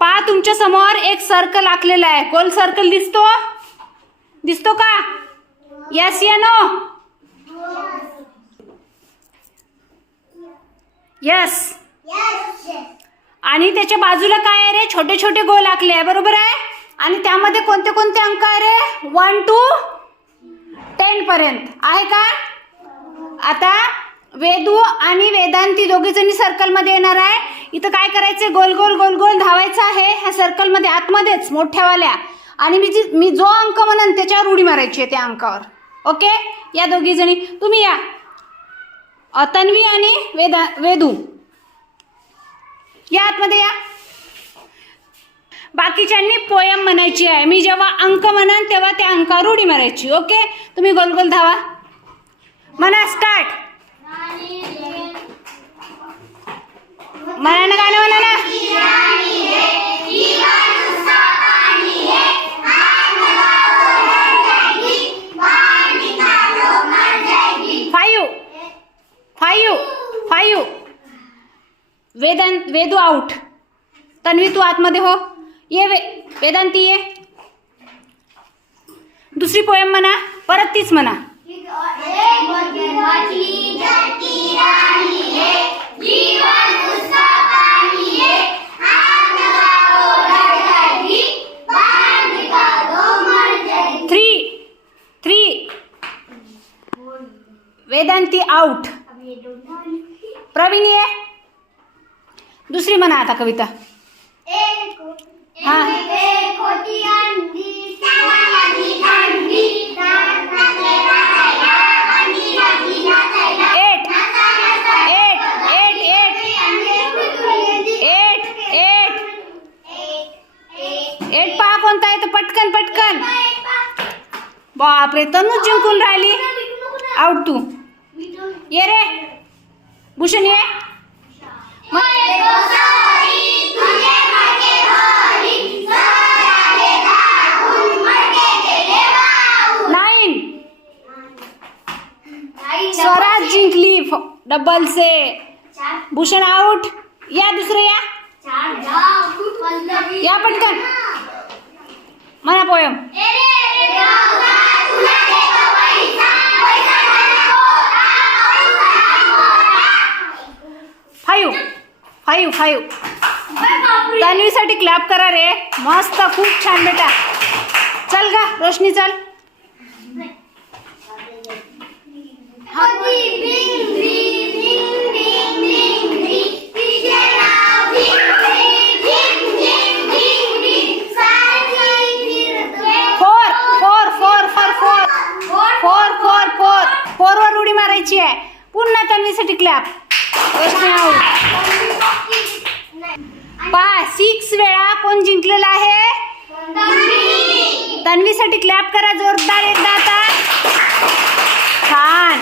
पहा तुमच्यासमोर एक सर्कल आखलेला आहे. गोल सर्कल दिसतो? दिसतो का? यस या नो यस आणि त्याच्या बाजूला काय आहे रे? छोटे छोटे गोल आखले आहे. बरोबर आहे? आणि त्यामध्ये कोणते कोणते अंक आहे रे? वन टू टेन पर्यंत. आहे का? आता वेदू आणि वेदांती दोघीजणी सर्कलमध्ये येणार आहे. इथं काय करायचं गोल गोल गोल गोल धावायचं आहे. ह्या सर्कलमध्ये आतमध्येच मोठ्यावाल्या. आणि मी जी मी जो अंक म्हणन त्याच्यावर उडी मारायची आहे त्या अंकावर. ओके या दोघी जणी. तुम्ही या. तन्वी आणि वेदा वेदू. या आतमध्ये या. बाकीच्यांनी पोयम म्हणायची आहे. मी जेव्हा अंक म्हणन तेव्हा त्या अंकावर उडी मारायची. ओके तुम्ही गोल गोल धावा. म्हणा start five five. Vedant Vedu out Tanvi तू आतमध्ये हो. ये वे वेदांती ये. दुसरी पोयम म्हणा परत तीच म्हणा. Three three Vedanti out Praveen ये. दुसरी म्हणा आता कविता. हा. Eight. Eight. Eight. Eight. Eight. Eight. Eight पहा कोणता आहे तो. पटकन पटकन. बापरे तनूच जिंकून राहिली. आउट तू. ये रे. भूषण ये। स्वराज जिंकली डबल से। भूषण आउट। या दुसरं या? या पटकन। म्हणा पोयम। फाईव्ह फाईव्ह फाईव्ह तन्वीसाठी क्लॅप करा रे. मस्त, खूप छान बेटा. चल का रोशनी, चल. Four four four four four. Four four four. पा सिक्स वेळा कोण जिंकलेला आहे? तन्वीसाठी क्लॅप करा जोरदार एकदा आता. छान.